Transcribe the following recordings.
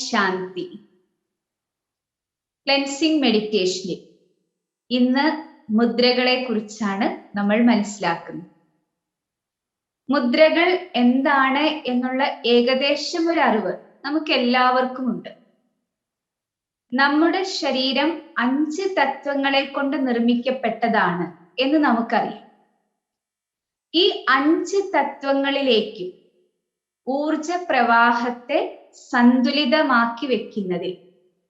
ശാന്തി. Cleansing മെഡിറ്റേഷനിൽ ഇന്ന് മുദ്രകളെ കുറിച്ചാണ് നമ്മൾ മനസ്സിലാക്കുന്നത്. മുദ്രകൾ എന്താണ് എന്നുള്ള ഏകദേശം ഒരു അറിവ് നമുക്ക് എല്ലാവർക്കും ഉണ്ട്. നമ്മുടെ ശരീരം 5 തത്വങ്ങളെ കൊണ്ട് നിർമ്മിക്കപ്പെട്ടതാണ് എന്ന് നമുക്കറിയാം. ഈ 5 തത്വങ്ങളിലേക്കും ഊർജ പ്രവാഹത്തെ സന്തുലിതമാക്കി വെക്കുന്നതിൽ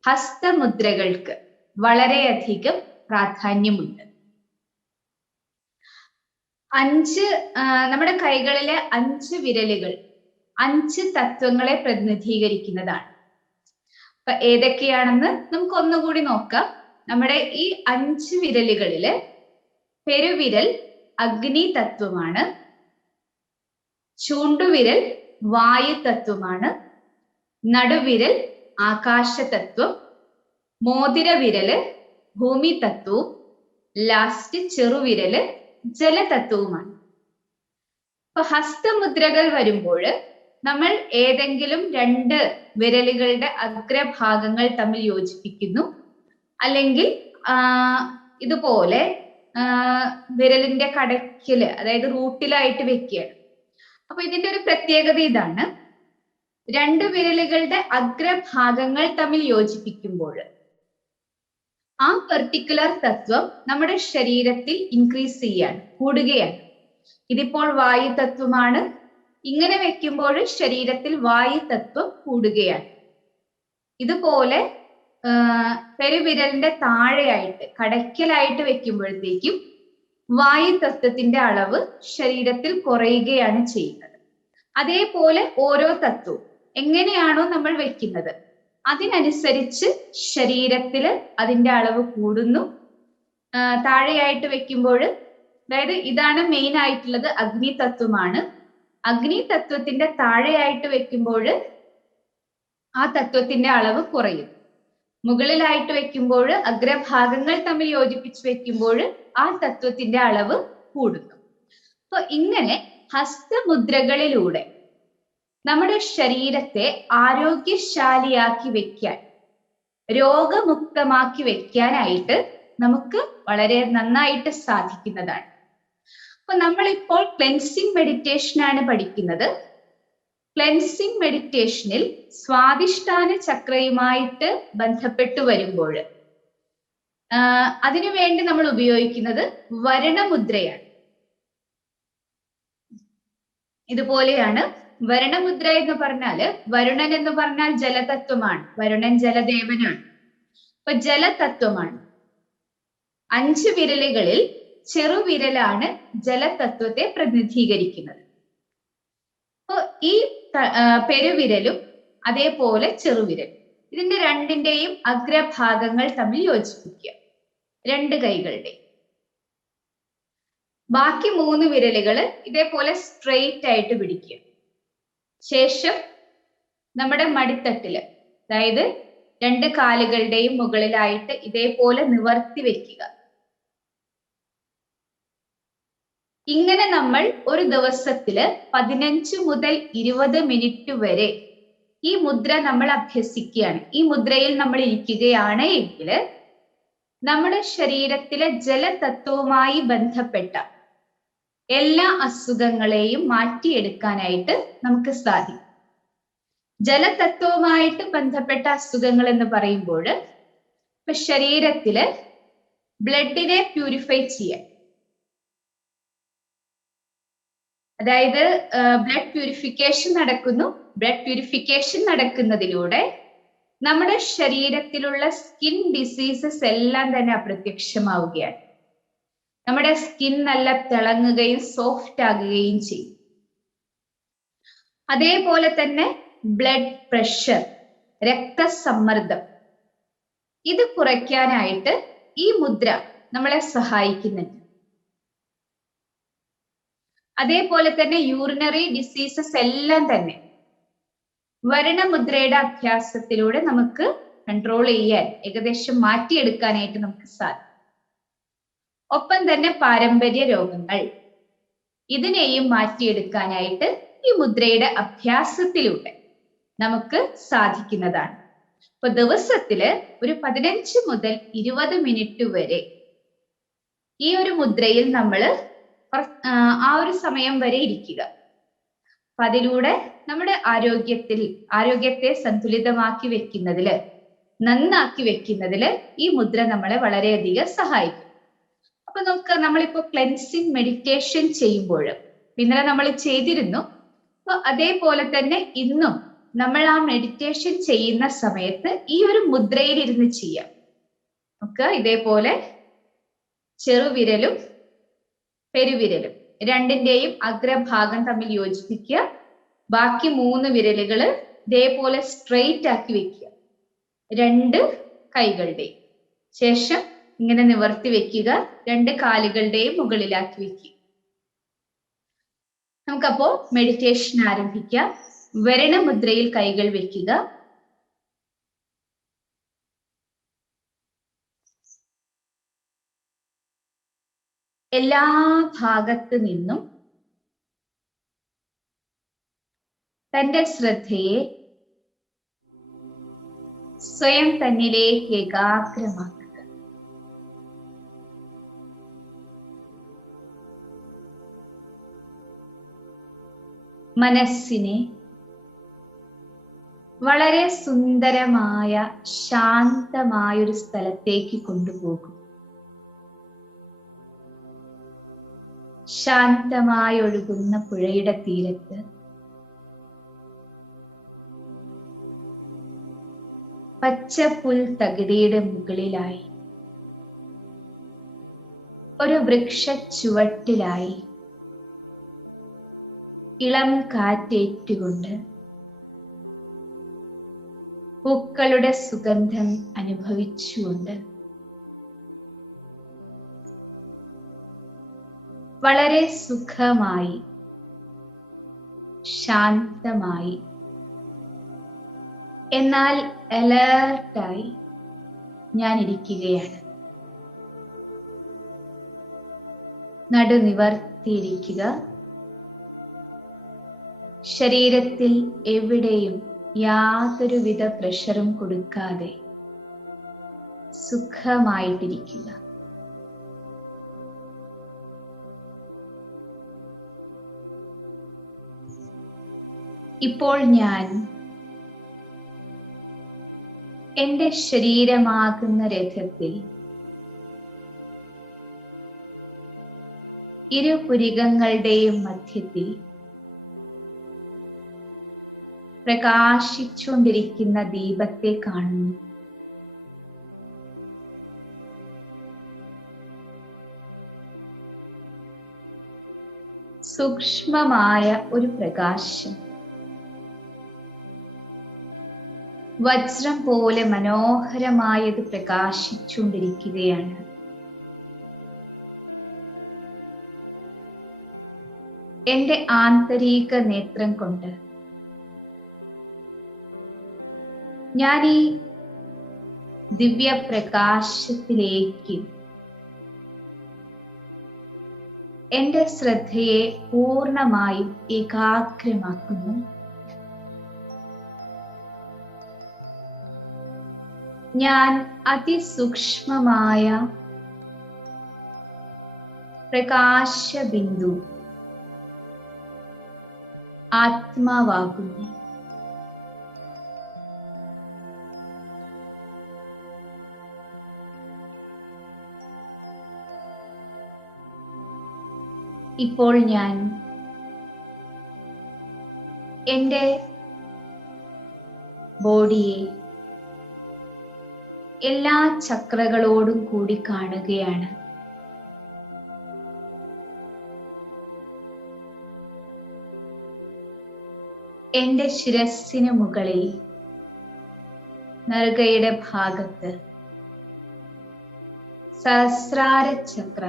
ഹസ്തമുദ്രകൾക്ക് വളരെയധികം പ്രാധാന്യമുണ്ട്. നമ്മുടെ കൈകളിലെ 5 വിരലുകൾ 5 തത്വങ്ങളെ പ്രതിനിധീകരിക്കുന്നതാണ്. അപ്പൊ ഏതൊക്കെയാണെന്ന് നമുക്ക് ഒന്നുകൂടി നോക്കാം. നമ്മുടെ ഈ 5 വിരലുകളില് പെരുവിരൽ അഗ്നി തത്വമാണ്, ചൂണ്ടുവിരൽ വായു തത്വമാണ്, നടുവിരൽ ആകാശ തത്വം, മോതിരവിരല് ഭൂമി തത്വവും ലാസ്റ്റ് ചെറുവിരല് ജലതത്വവുമാണ്. അപ്പൊ ഹസ്തമുദ്രകൾ വരുമ്പോൾ നമ്മൾ ഏതെങ്കിലും 2 വിരലുകളുടെ അഗ്രഭാഗങ്ങൾ തമ്മിൽ യോജിപ്പിക്കുന്നു, അല്ലെങ്കിൽ ഇതുപോലെ വിരലിന്റെ കടക്കില്, അതായത് റൂട്ടിലായിട്ട് വെക്കുകയാണ്. അപ്പൊ ഇതിന്റെ ഒരു പ്രത്യേകത ഇതാണ്, 2 വിരലുകളുടെ അഗ്രഭാഗങ്ങൾ തമ്മിൽ യോജിപ്പിക്കുമ്പോൾ ആ പെർട്ടിക്കുലർ തത്വം നമ്മുടെ ശരീരത്തിൽ ഇൻക്രീസ് ചെയ്യാണ്, കൂടുകയാണ്. ഇതിപ്പോൾ വായു തത്വമാണ്. ഇങ്ങനെ വെക്കുമ്പോൾ ശരീരത്തിൽ വായു തത്വം കൂടുകയാണ്. ഇതുപോലെ പെരുവിരലിന്റെ താഴെയായിട്ട് കടയ്ക്കലായിട്ട് വെക്കുമ്പോഴത്തേക്കും വായു തത്വത്തിന്റെ അളവ് ശരീരത്തിൽ കുറയുകയാണ് ചെയ്യുന്നത്. അതേപോലെ ഓരോ തത്വവും എങ്ങനെയാണോ നമ്മൾ വെക്കുന്നത് അതിനനുസരിച്ച് ശരീരത്തില് അതിന്റെ അളവ് കൂടുന്നു. താഴെയായിട്ട് വെക്കുമ്പോൾ, അതായത് ഇതാണ് മെയിൻ ആയിട്ടുള്ളത്, അഗ്നി തത്വമാണ്. അഗ്നി തത്വത്തിന്റെ താഴെയായിട്ട് വെക്കുമ്പോൾ ആ തത്വത്തിന്റെ അളവ് കുറയും. മുകളിലായിട്ട് വെക്കുമ്പോൾ, അഗ്രഭാഗങ്ങൾ തമ്മിൽ യോജിപ്പിച്ച് വെക്കുമ്പോൾ ആ തത്വത്തിന്റെ അളവ് കൂടുന്നു. അപ്പൊ ഇങ്ങനെ ഹസ്തമുദ്രകളിലൂടെ നമ്മുടെ ശരീരത്തെ ആരോഗ്യശാലിയാക്കി വെക്കാൻ, രോഗമുക്തമാക്കി വെക്കാനായിട്ട് നമുക്ക് വളരെ നന്നായിട്ട് സാധിക്കുന്നതാണ്. അപ്പൊ നമ്മളിപ്പോൾ ക്ലെൻസിങ് മെഡിറ്റേഷൻ ആണ് പഠിക്കുന്നത്. ക്ലെൻസിങ് മെഡിറ്റേഷനിൽ സ്വാദിഷ്ഠാന ചക്രയുമായിട്ട് ബന്ധപ്പെട്ടു വരുമ്പോൾ അതിനുവേണ്ടി നമ്മൾ ഉപയോഗിക്കുന്നത് വരണമുദ്രയാണ്. ഇതുപോലെയാണ് വരണമുദ്ര എന്ന് പറഞ്ഞാല്, വരുണൻ എന്ന് പറഞ്ഞാൽ ജലതത്വമാണ്, വരുണൻ ജലദേവനാണ്. അപ്പൊ ജലതത്വമാണ്. 5 വിരലുകളിൽ ചെറുവിരലാണ് ജലതത്വത്തെ പ്രതിനിധീകരിക്കുന്നത്. അപ്പൊ ഈ പെരുവിരലും അതേപോലെ ചെറുവിരൽ, ഇതിന്റെ രണ്ടിന്റെയും അഗ്രഭാഗങ്ങൾ തമ്മിൽ യോജിപ്പിക്കുക, 2 കൈകളുടെ. ബാക്കി 3 വിരലുകൾ ഇതേപോലെ സ്ട്രെയിറ്റ് ആയിട്ട് പിടിക്കുക. ശേഷം നമ്മുടെ മടിത്തട്ടില്, അതായത് 2 കാലുകളുടെയും മുകളിലായിട്ട് ഇതേപോലെ നിവർത്തി വെക്കുക. ഇങ്ങനെ നമ്മൾ ഒരു ദിവസത്തില് 15 മുതൽ 20 മിനിറ്റ് വരെ ഈ മുദ്ര നമ്മൾ അഭ്യസിക്കുകയാണ്. ഈ മുദ്രയിൽ നമ്മൾ ഇരിക്കുകയാണ് എങ്കിൽ നമ്മുടെ ശരീരത്തിലെ ജലതത്വവുമായി ബന്ധപ്പെട്ട എല്ലാ അസുഖങ്ങളെയും മാറ്റിയെടുക്കാനായിട്ട് നമുക്ക് സാധിക്കും. ജലതത്വവുമായിട്ട് ബന്ധപ്പെട്ട അസുഖങ്ങൾ എന്ന് പറയുമ്പോൾ ഇപ്പൊ ശരീരത്തില് ബ്ലഡിനെ പ്യൂരിഫൈ ചെയ്യാൻ, അതായത് ബ്ലഡ് പ്യൂരിഫിക്കേഷൻ നടക്കുന്നു. ബ്ലഡ് പ്യൂരിഫിക്കേഷൻ നടക്കുന്നതിലൂടെ നമ്മുടെ ശരീരത്തിലുള്ള സ്കിൻ ഡിസീസസ് എല്ലാം തന്നെ അപ്രത്യക്ഷമാവുകയാണ്. നമ്മുടെ സ്കിൻ നല്ല തിളങ്ങുകയും സോഫ്റ്റ് ആകുകയും ചെയ്യും. അതേപോലെ തന്നെ ബ്ലഡ് പ്രഷർ, രക്തസമ്മർദ്ദം, ഇത് കുറയ്ക്കാനായിട്ട് ഈ മുദ്ര നമ്മളെ സഹായിക്കുന്നുണ്ട്. അതേപോലെ തന്നെ യൂറിനറി ഡിസീസസ് എല്ലാം തന്നെ വരണമുദ്രയുടെ അഭ്യാസത്തിലൂടെ നമുക്ക് കൺട്രോൾ ചെയ്യാൻ, ഏകദേശം മാറ്റിയെടുക്കാനായിട്ട് നമുക്ക് സാധിക്കും. ഒപ്പം തന്നെ പാരമ്പര്യ രോഗങ്ങൾ, ഇതിനെയും മാറ്റിയെടുക്കാനായിട്ട് ഈ മുദ്രയുടെ അഭ്യാസത്തിലൂടെ നമുക്ക് സാധിക്കുന്നതാണ്. അപ്പൊ ദിവസത്തില് ഒരു 15 മുതൽ 20 മിനിറ്റ് വരെ ഈ ഒരു മുദ്രയിൽ നമ്മൾ ആ ഒരു സമയം വരെ ഇരിക്കുക. അപ്പൊ അതിലൂടെ നമ്മുടെ ആരോഗ്യത്തെ സന്തുലിതമാക്കി വെക്കുന്നതില്, നന്നാക്കി വെക്കുന്നതില് ഈ മുദ്ര നമ്മളെ വളരെയധികം സഹായിക്കും. അപ്പൊ നമ്മളിപ്പോ ക്ലെൻസിങ് മെഡിറ്റേഷൻ ചെയ്യുമ്പോൾ, ഇന്നലെ നമ്മൾ ചെയ്തിരുന്നു, അപ്പൊ അതേപോലെ തന്നെ ഇന്നും നമ്മൾ ആ മെഡിറ്റേഷൻ ചെയ്യുന്ന സമയത്ത് ഈ ഒരു മുദ്രയിൽ ഇരുന്ന് ചെയ്യാം. നമുക്ക് ഇതേപോലെ ചെറുവിരലും പെരുവിരലും രണ്ടിന്റെയും അഗ്രഭാഗം തമ്മിൽ യോജിപ്പിക്കുക. ബാക്കി 3 വിരലുകള് ഇതേപോലെ സ്ട്രെയിറ്റ് ആക്കി വെക്കുക, 2 കൈകളുടെയും. ശേഷം ഇങ്ങനെ നിവർത്തി വെക്കുക, 2 കാലുകളുടെയും മുകളിലാക്കി വെക്കുക. നമുക്കപ്പോ മെഡിറ്റേഷൻ ആരംഭിക്കാം. വരണമുദ്രയിൽ കൈകൾ വെക്കുക. എല്ലാ ഭാഗത്ത് നിന്നും തന്റെ ശ്രദ്ധയെ സ്വയം തന്നിലേക്ക് ഏകാഗ്രമാക്കുക. മനസ്സിനെ വളരെ സുന്ദരമായ ശാന്തമായൊരു സ്ഥലത്തേക്ക് കൊണ്ടുപോകും. ശാന്തമായി ഒഴുകുന്ന പുഴയുടെ തീരത്ത് പച്ചപ്പുൽ തകിടിയുടെ മുകളിലായി, ഒരു വൃക്ഷച്ചുവട്ടിലായി ഇളം കാറ്റേറ്റുകൊണ്ട് പൂക്കളുടെ സുഗന്ധം അനുഭവിച്ചുകൊണ്ട് വളരെ സുഖമായി ശാന്തമായി എന്നാൽ അലേർട്ടായി ഞാൻ ഇരിക്കുകയാണ്. നടുനിവർത്തിയിരിക്കുക. ശരീരത്തിൽ എവിടെയും യാതൊരുവിധ പ്രഷറും കൊടുക്കാതെ സുഖമായിട്ടിരിക്കുക. ഇപ്പോൾ ഞാൻ എന്റെ ശരീരമാകുന്ന രഥത്തിൽ ഇരുപുരികങ്ങളുടെയും മധ്യത്തിൽ പ്രകാശിച്ചുകൊണ്ടിരിക്കുന്ന ദീപത്തെ കാണുന്നു. സൂക്ഷ്മമായ ഒരു പ്രകാശം, വജ്രം പോലെ മനോഹരമായത് പ്രകാശിച്ചുകൊണ്ടിരിക്കുകയാണ്. എന്റെ ആന്തരിക നേത്രം കൊണ്ട് ഞാൻ ഈ ദിവ്യപ്രകാശത്തിലേക്ക് എന്റെ ശ്രദ്ധയെ പൂർണ്ണമായും ഏകാഗ്രമാക്കുന്നു. ഞാൻ അതിസൂക്ഷ്മമായ പ്രകാശബിന്ദു ആത്മാവാകുന്നു. ഇപ്പോൾ ഞാൻ എൻ്റെ ബോഡിയെ എല്ലാ ചക്രകളോടും കൂടി കാണുകയാണ്. എൻ്റെ ശിരസ്സിന് മുകളിൽ നെറുകയുടെ ഭാഗത്ത് സഹസ്രാര ചക്ര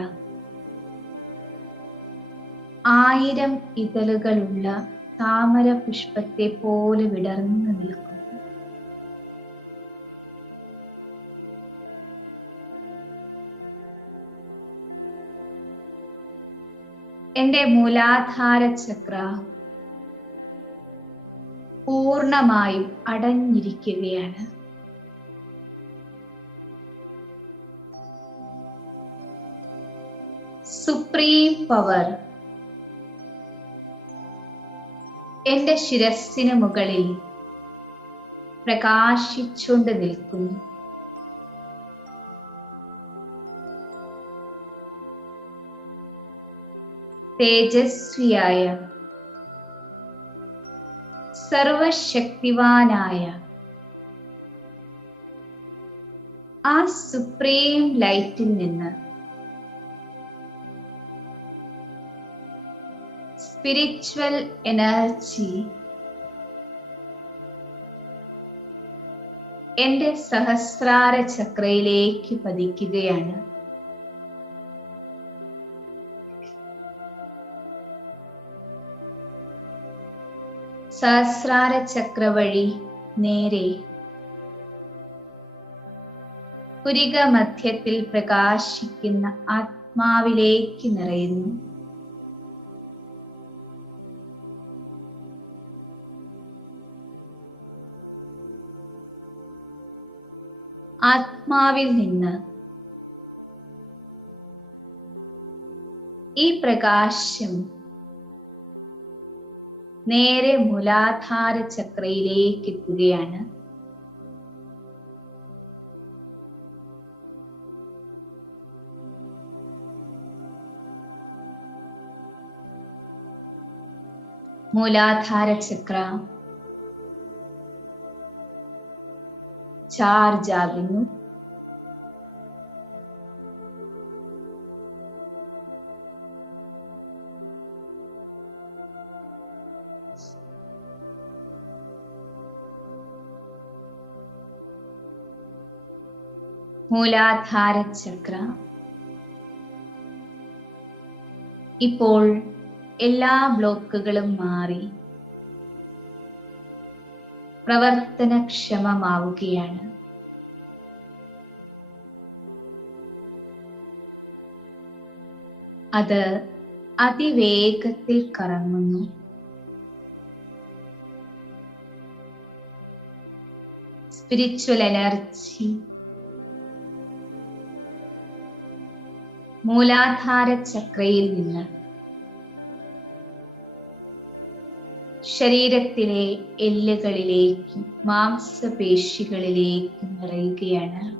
1000 ഇതളുകളുള്ള താമര പുഷ്പത്തെ പോലെ വിടർന്നു നിൽക്കുന്നു. എൻ്റെ മൂലാധാര ചക്ര പൂർണ്ണമായും അടഞ്ഞിരിക്കുകയാണ്. സുപ്രീം പവർ എന്റെ ശിരസ്സിന് മുകളിൽ പ്രകാശിച്ചുകൊണ്ട് നിൽക്കുന്നു. തേജസ്വിയായ സർവശക്തിവാനായ ആ സുപ്രീം ലൈറ്റിൽ നിന്ന് സ്പിരിച്വൽ എനർജി എന്റെ സഹസ്രാര ചക്രയിലേക്ക് പതിക്കുകയാണ്. സഹസ്രാര ചക്ര വഴി നേരെ പുരിക മധ്യത്തിൽ പ്രകാശിക്കുന്ന ആത്മാവിലേക്ക് നിറയുന്നു. ആത്മാവിൽ നിന്ന് ഈ പ്രകാശം നേരെ മൂലാധാര ചക്രയിലേക്ക് എത്തുകയാണ്. മൂലാധാര ചക്ര ചാർജ് ആകുന്നു. മൂലാധാര ചക്ര ഇപ്പോൾ എല്ലാ ബ്ലോക്കുകളും മാറി പ്രവർത്തനക്ഷമമാവുകയാണ്. അത് അതിവേഗത്തിൽ കറങ്ങുന്നു. സ്പിരിച്വൽ എനർജി മൂലാധാര ചക്രയിൽ നിന്ന് ശരീരത്തിലെ എല്ലുകളിലേക്കും മാംസപേശികളിലേക്കും നിറയുകയാണ്.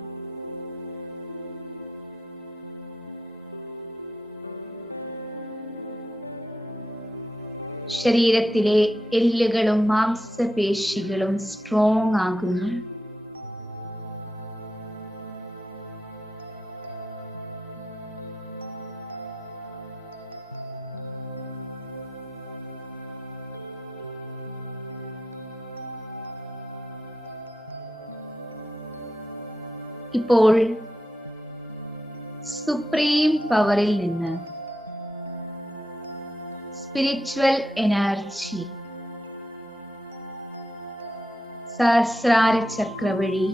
ശരീരത്തിലെ എല്ലുകളും മാംസപേശികളും സ്ട്രോങ് ആകുന്നു. ഇപ്പോൾ സുപ്രീം പവറിൽ നിന്ന് സ്പിരിച്വൽ എനർജി സഹസ്രാര ചക്ര വഴി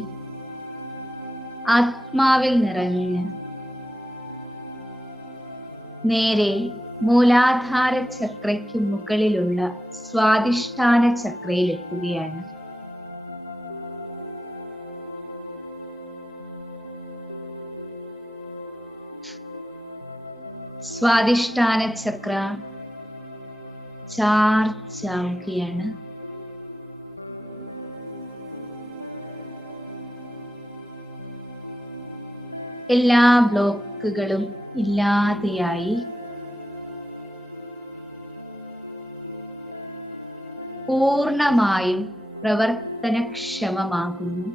ആത്മാവിൽ നിറഞ്ഞ് നേരെ മൂലാധാര ചക്രയ്ക്ക് മുകളിലുള്ള സ്വാധിഷ്ഠാന ചക്രയിലെത്തുകയാണ്. സ്വാധിഷ്ഠാന ചക്ര ചാർജ് ആവുകയാണ്. എല്ലാ ബ്ലോക്കുകളും ഇല്ലാതെയായി പൂർണ്ണമായും പ്രവർത്തനക്ഷമമാകുന്നു.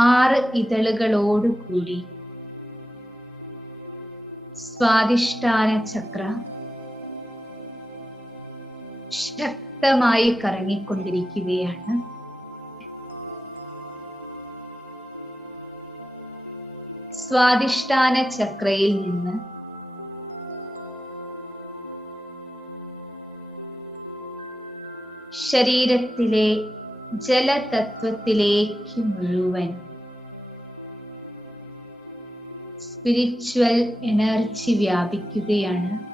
ആറ് ഇതളുകളോടുകൂടി സ്വാധിഷ്ഠാന ചക്ര ശക്തമായി കറങ്ങിക്കൊണ്ടിരിക്കുകയാണ്. സ്വാധിഷ്ഠാന ചക്രയിൽ നിന്ന് ശരീരത്തിലെ ജലതത്വത്തിലേക്ക് മുഴുവൻ സ്പിരിച്വൽ എനർജി വ്യാപിക്കുകയാണ്.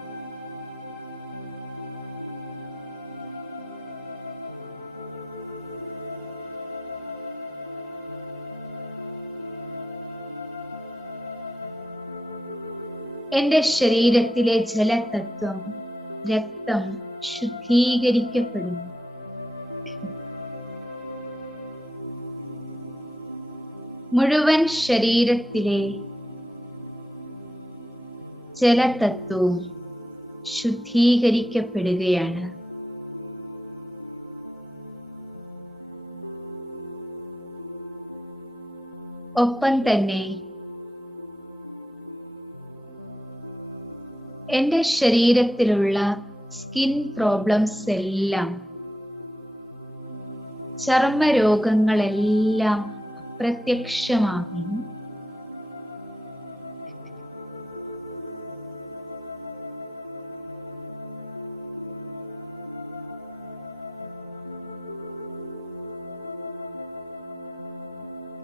എന്റെ ശരീരത്തിലെ ജലതത്വം, രക്തം ശുദ്ധീകരിക്കപ്പെടുന്നു. മുഴുവൻ ശരീരത്തിലെ ജലതത്വവും ശുദ്ധീകരിക്കപ്പെടുകയാണ്. ഒപ്പം തന്നെ എന്റെ ശരീരത്തിലുള്ള സ്കിൻ പ്രോബ്ലംസ് എല്ലാം, ചർമ്മരോഗങ്ങളെല്ലാം അപ്രത്യക്ഷമാകുന്നു.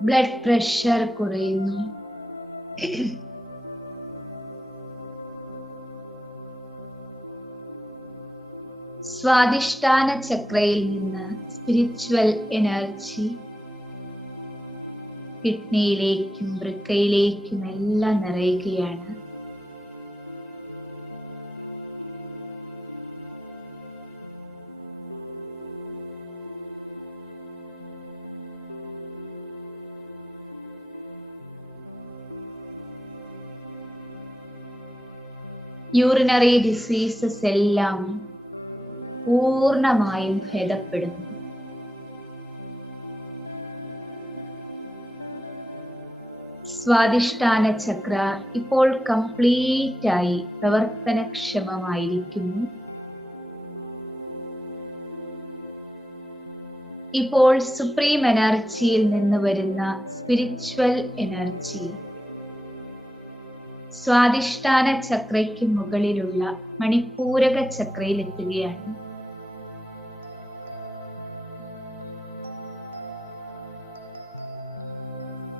ബ്ലഡ് പ്രഷർ കുറയുന്നു. സ്വാദിഷ്ഠാന ചക്രയിൽ നിന്ന് സ്പിരിച്വൽ എനർജി കിഡ്നിയിലേക്കും വൃക്കയിലേക്കും എല്ലാം നിറയുകയാണ്. യൂറിനറി ഡിസീസസ് എല്ലാം പൂർണ്ണമായും ഭേദപ്പെടുന്നു. സ്വാദിഷ്ഠാന ചക്ര ഇപ്പോൾ കംപ്ലീറ്റ് ആയി പ്രവർത്തനക്ഷമമായിരിക്കുന്നു. ഇപ്പോൾ സുപ്രീം എനർജിയിൽ നിന്ന് വരുന്ന സ്പിരിച്വൽ എനർജി സ്വാദിഷ്ഠാന ചക്രയ്ക്ക് മുകളിലുള്ള മണിപ്പൂരക ചക്രയിൽ എത്തുകയാണ്.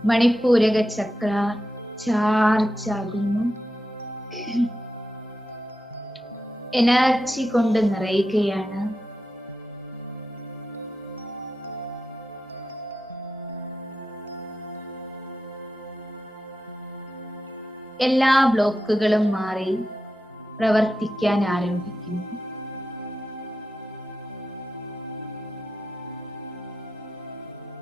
മണിപ്പൂരക ചക്ര ചാർജ് ആകുന്നു. എനർജി കൊണ്ട് നിറയുകയാണ്. എല്ലാ ബ്ലോക്കുകളും മാറി പ്രവർത്തിക്കാൻ ആരംഭിക്കുന്നു.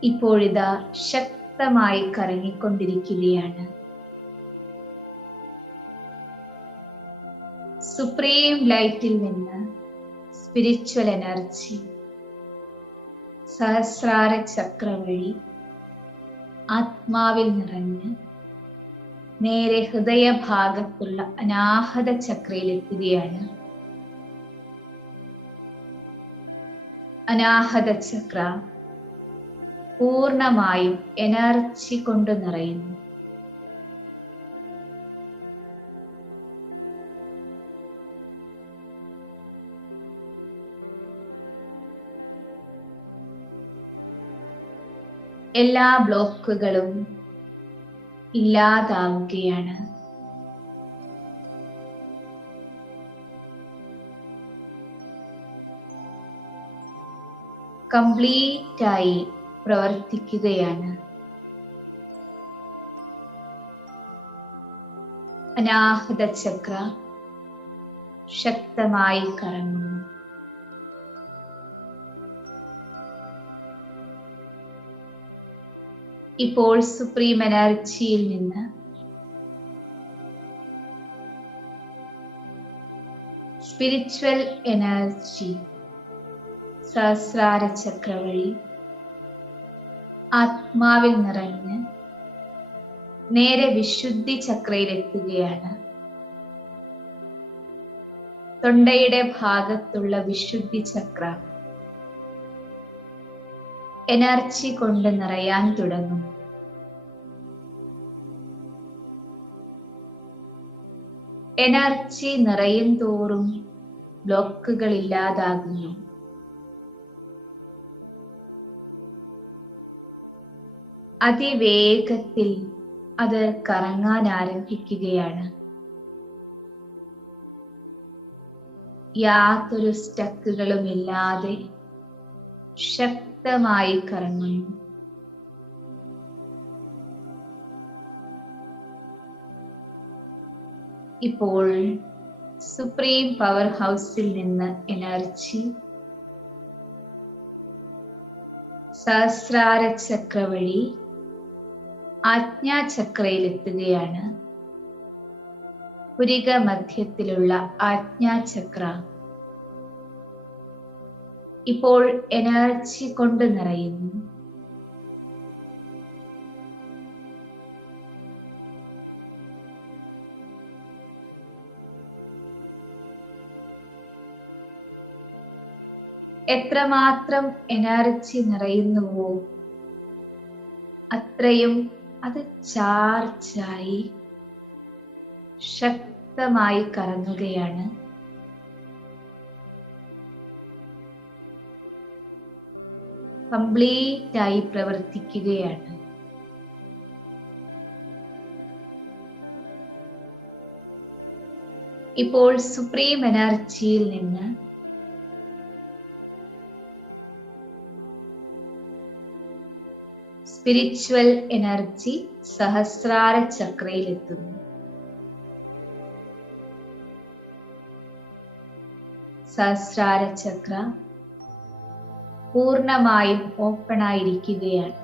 ഇപ്പോഴിതാ ശക്തമായി കറങ്ങിക്കൊണ്ടിരിക്കുകയാണ്. സുപ്രീം ലൈറ്റിൽ നിന്ന് സ്പിരിച്വൽ എനർജി സഹസ്രാര ചക്ര വഴി ആത്മാവിൽ നിറഞ്ഞ് നേരെ ഹൃദയഭാഗത്തുള്ള അനാഹത ചക്രയിലെത്തുകയാണ്. അനാഹത ചക്ര പൂർണ്ണമായും എനർജി കൊണ്ട് നിറയുന്നു. എല്ലാ ബ്ലോക്കുകളും ഇല്ലാതാവുകയാണ്. കംപ്ലീറ്റ് ആയി പ്രവർത്തിക്കുകയാണ്. അനാഹത ചക്ര ശക്തമായി കറങ്ങുന്നു. ഇപ്പോൾ സുപ്രീം എനർജിയിൽ നിന്ന് സ്പിരിച്വൽ എനർജി സഹസ്രാര ചക്ര വഴി ആത്മാവിൽ നിറഞ്ഞ് നേരെ വിശുദ്ധി ചക്രയിലെത്തുകയാണ്. തൊണ്ടയുടെ ഭാഗത്തുള്ള വിശുദ്ധി ചക്ര എനർജി കൊണ്ട് നിറയാൻ തുടങ്ങും. എനർജി നിറയും തോറും ബ്ലോക്കുകൾ ഇല്ലാതാകുന്നു. അതിവേഗത്തിൽ അത് കറങ്ങാൻ ആരംഭിക്കുകയാണ്. യാതൊരു സ്റ്റക്കുകളും ഇല്ലാതെ ശക്തമായി കറങ്ങുന്നു. ഇപ്പോൾ സുപ്രീം പവർ ഹൗസിൽ നിന്ന് എനർജി സഹസ്രാര ചക്ര വഴി ആജ്ഞാചക്രയിൽ എത്തുകയാണ്. പുരിക മധ്യത്തിലുള്ള ആജ്ഞാചക്ര ഇപ്പോൾ എനർജി കൊണ്ട് നിറയുന്നു. എത്രമാത്രം എനർജി നിറയുന്നുവോ അത്രയും അത് ചാർജായി ശക്തമായി കറങ്ങുകയാണ്. കംപ്ലീറ്റ് ആയി പ്രവർത്തിക്കുകയാണ്. ഇപ്പോൾ സുപ്രീം എനർജിയിൽ നിന്ന് സ്പിരിച്വൽ എനർജി സഹസ്രാര ചക്രയിൽ എത്തുന്നു. സഹസ്രാര ചക്ര പൂർണ്ണമായും ഓപ്പൺ ആയിരിക്കുകയാണ്,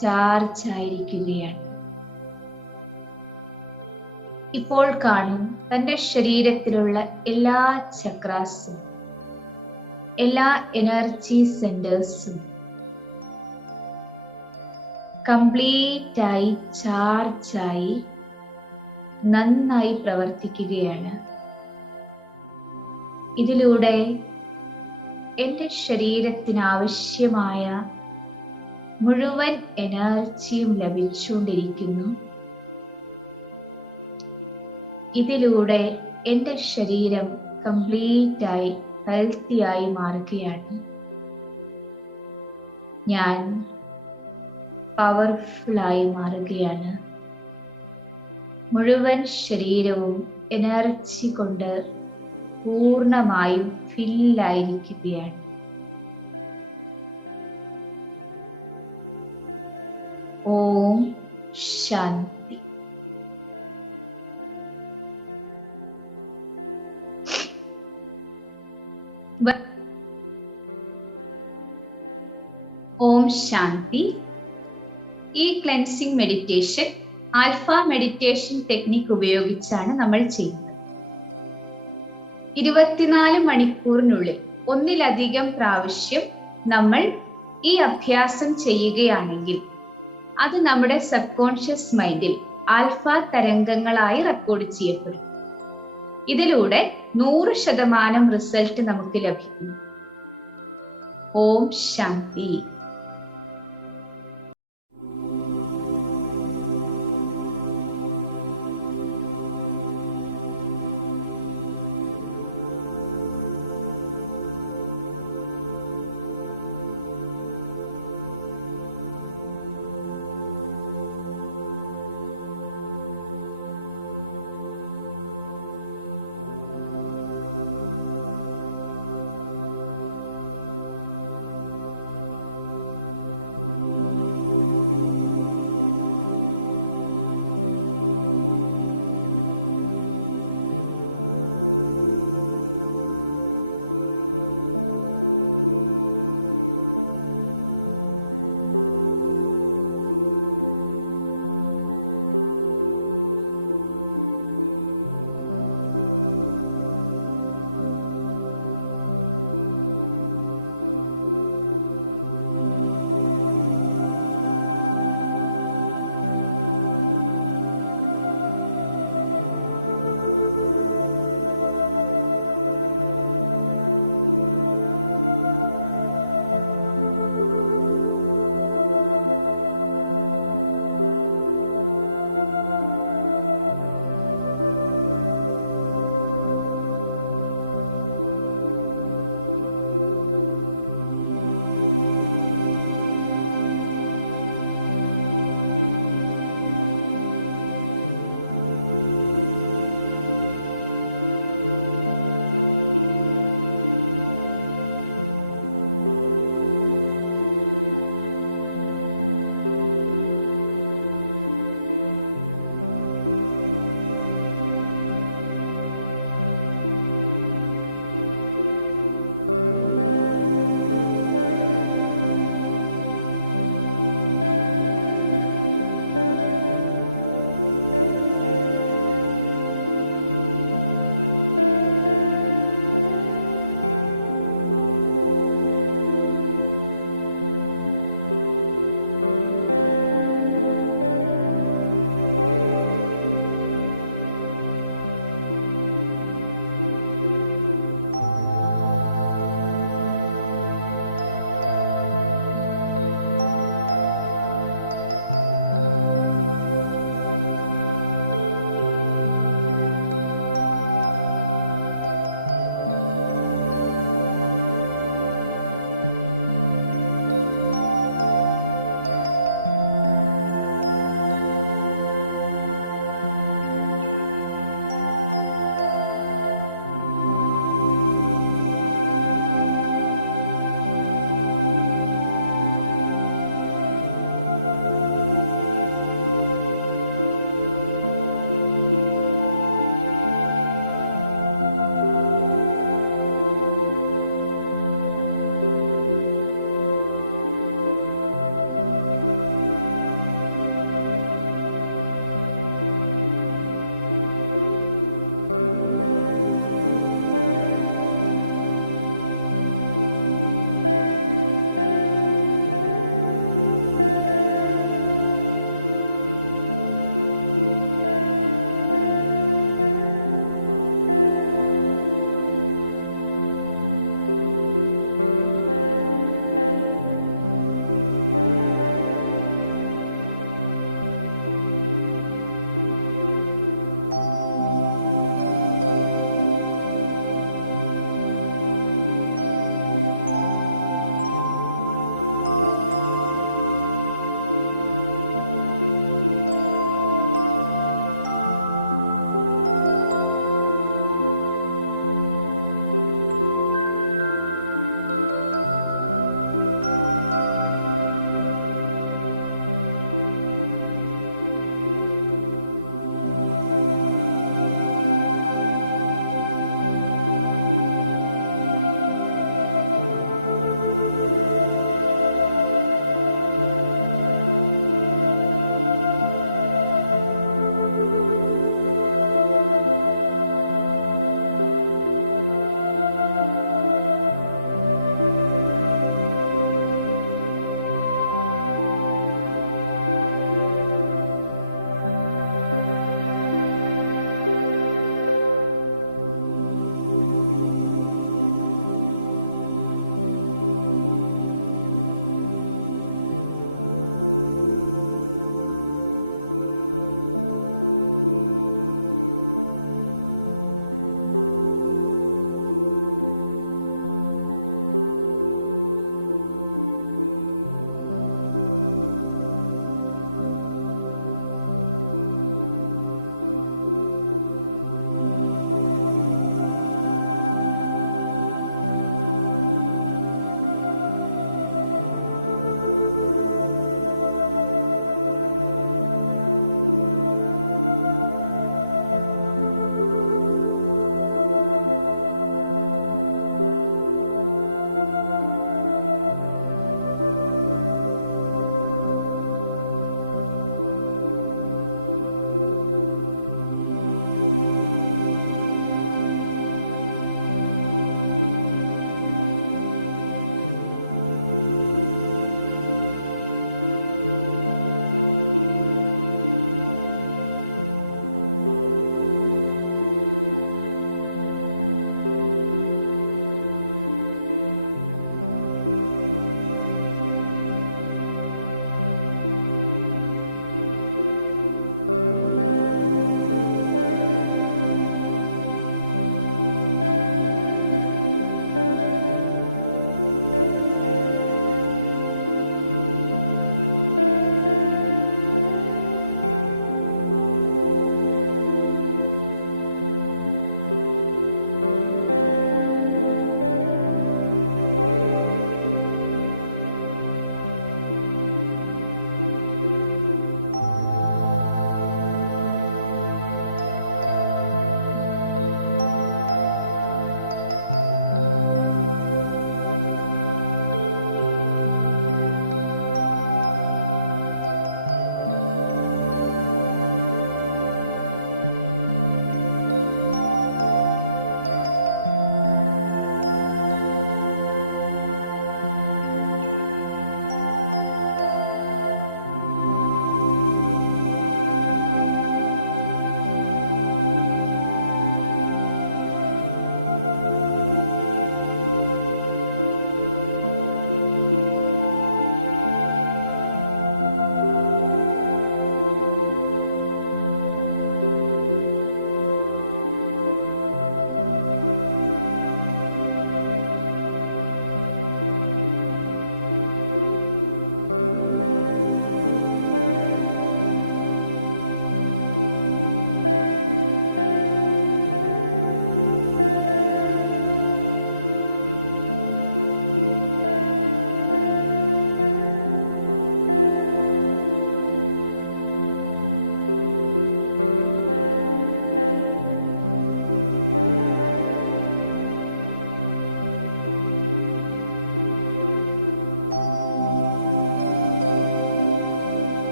ചാർജ് ആയിരിക്കുകയാണ്. ഇപ്പോൾ കാണും തന്റെ ശരീരത്തിലുള്ള എല്ലാ ചക്രാസും എല്ലാ എനർജി സെന്റേഴ്സും കംപ്ലീറ്റ് ആയി ചാർജായി നന്നായി പ്രവർത്തിക്കുകയാണ്. ഇതിലൂടെ എൻ്റെ ശരീരത്തിന് ആവശ്യമായ മുഴുവൻ എനർജിയും ലഭിച്ചുകൊണ്ടിരിക്കുന്നു. ഇതിലൂടെ എൻ്റെ ശരീരം കംപ്ലീറ്റ് ആയി ഹെൽത്തി ആയി മാറുകയാണ്. ഞാൻ പവർഫുൾ ആയി മാറുകയാണ്. മുഴുവൻ ശരീരവും എനർജി കൊണ്ട് പൂർണ്ണമായും ഫില്ലായിരിക്കുകയാണ്. ഓം ശാന്തി. ഓം ശാന്തി. ഈ cleansing meditation alpha meditation technique ഉപയോഗിച്ചാണ് നമ്മൾ ചെയ്യുന്നത്. 24 മണിക്കൂറിനുള്ളിൽ ഒന്നിലധികം പ്രാവശ്യം നമ്മൾ ഈ അഭ്യാസം ചെയ്യുകയാണെങ്കിൽ അത് നമ്മുടെ സബ് കോൺഷ്യസ് മൈൻഡിൽ ആൽഫ തരംഗങ്ങളായി റെക്കോർഡ് ചെയ്യപ്പെടും. ഇതിലൂടെ 100% റിസൾട്ട് നമുക്ക് ലഭിക്കും. ഓം ശാന്തി.